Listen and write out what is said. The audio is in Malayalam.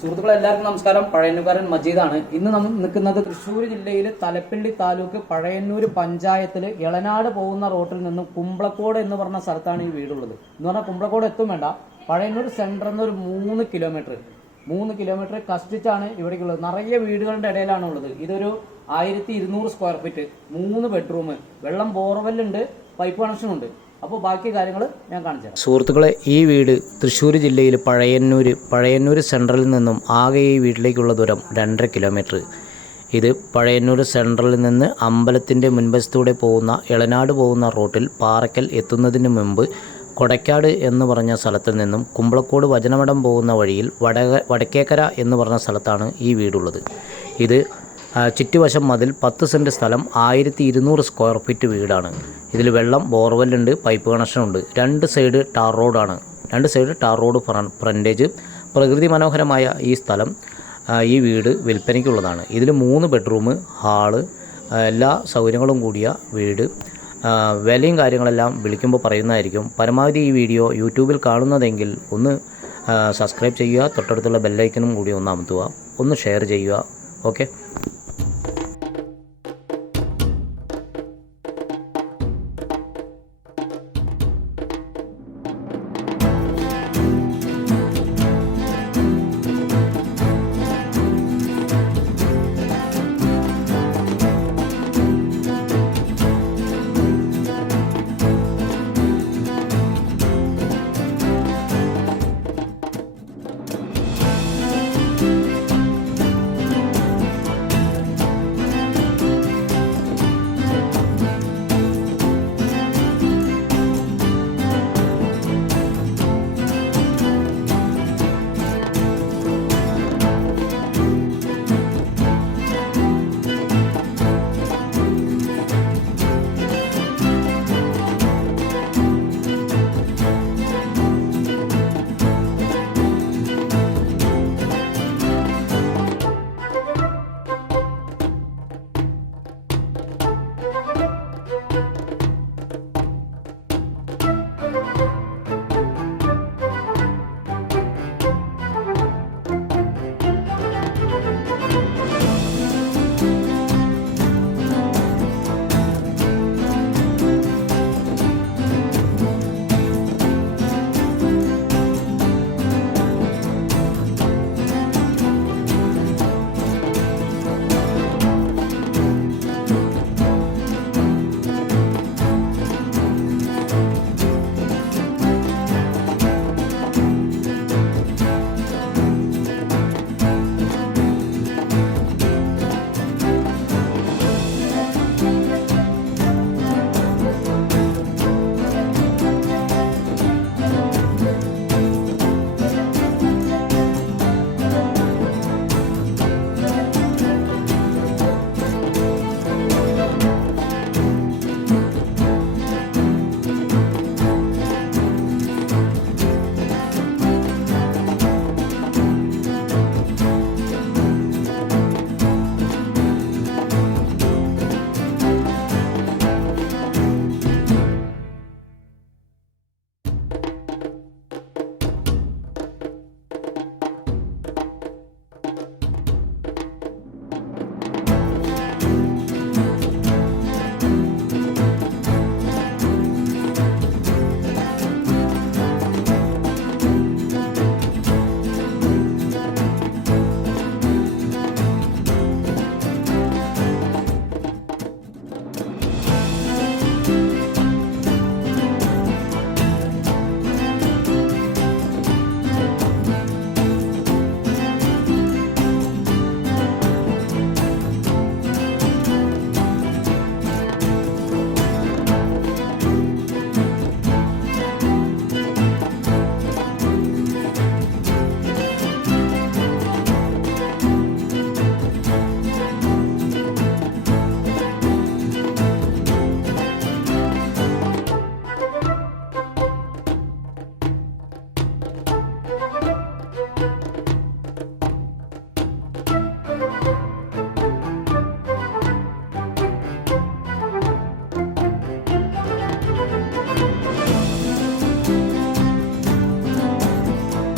സുഹൃത്തുക്കളെ എല്ലാവർക്കും നമസ്കാരം. പഴയന്നൂർക്കാരൻ മജീദാണ്. ഇന്ന് നമ്മൾ നിൽക്കുന്നത് തൃശ്ശൂർ ജില്ലയിൽ തലപ്പിള്ളി താലൂക്ക് പഴയന്നൂർ പഞ്ചായത്തിൽ എളനാട് പോകുന്ന റോട്ടിൽ നിന്നും കുമ്പളക്കോട് എന്ന് പറഞ്ഞ സ്ഥലത്താണ് ഈ വീടുള്ളത്. എന്ന് പറഞ്ഞാൽ കുമ്പളക്കോട് എത്തും വേണ്ട, പഴയന്നൂർ സെന്ററിൽ നിന്ന് ഒരു 3 കിലോമീറ്റർ കഷ്ടിച്ചാണ് ഇവിടേക്കുള്ളത്. നിറയെ വീടുകളുടെ ഇടയിലാണ് ഉള്ളത്. ഇതൊരു 1200 സ്ക്വയർ ഫീറ്റ്, 3 ബെഡ്റൂം, വെള്ളം ബോർവെല്ലുണ്ട്, പൈപ്പ് കണക്ഷൻ ഉണ്ട്. അപ്പോൾ ബാക്കി കാര്യങ്ങൾ ഞാൻ കാണിച്ചു തരാം. സുഹൃത്തുക്കളെ, ഈ വീട് തൃശ്ശൂർ ജില്ലയിൽ പഴയന്നൂർ സെൻട്രലിൽ നിന്നും ആകെ ഈ വീട്ടിലേക്കുള്ള ദൂരം 2.5 കിലോമീറ്റർ. ഇത് പഴയന്നൂർ സെൻട്രലിൽ നിന്ന് അമ്പലത്തിൻ്റെ മുൻവശത്തൂടെ പോകുന്ന എളനാട് പോകുന്ന റോട്ടിൽ പാറയ്ക്കൽ എത്തുന്നതിന് മുമ്പ് കൊടക്കാട് എന്ന് പറഞ്ഞ സ്ഥലത്ത് നിന്നും കുമ്പളക്കോട് വചനമഠം പോകുന്ന വഴിയിൽ വടക്കേക്കര എന്ന് പറഞ്ഞ സ്ഥലത്താണ് ഈ വീടുള്ളത്. ഇത് ചുറ്റുവശം മതിൽ 10 സെൻറ്റ് സ്ഥലം, 1200 സ്ക്വയർ ഫീറ്റ് വീടാണ്. ഇതിൽ വെള്ളം ബോർവെല്ലുണ്ട്, പൈപ്പ് കണക്ഷനുണ്ട്. 2 സൈഡ് ടാർ റോഡാണ്. 2 സൈഡ് ടാർ റോഡ് ഫ്രണ്ടേജ്. പ്രകൃതി മനോഹരമായ ഈ സ്ഥലം, ഈ വീട് വിൽപ്പനയ്ക്കുള്ളതാണ്. ഇതിൽ 3 ബെഡ്റൂം, ഹാള്, എല്ലാ സൗകര്യങ്ങളും കൂടിയ വീട്. വിലയും കാര്യങ്ങളെല്ലാം വിളിക്കുമ്പോൾ പറയുന്നതായിരിക്കും. പരമാവധി ഈ വീഡിയോ യൂട്യൂബിൽ കാണുന്നതെങ്കിൽ ഒന്ന് സബ്സ്ക്രൈബ് ചെയ്യുക, തൊട്ടടുത്തുള്ള ബെല്ലൈക്കനും കൂടി ഒന്ന് അമർത്തുക, ഒന്ന് ഷെയർ ചെയ്യുക. ഓക്കെ.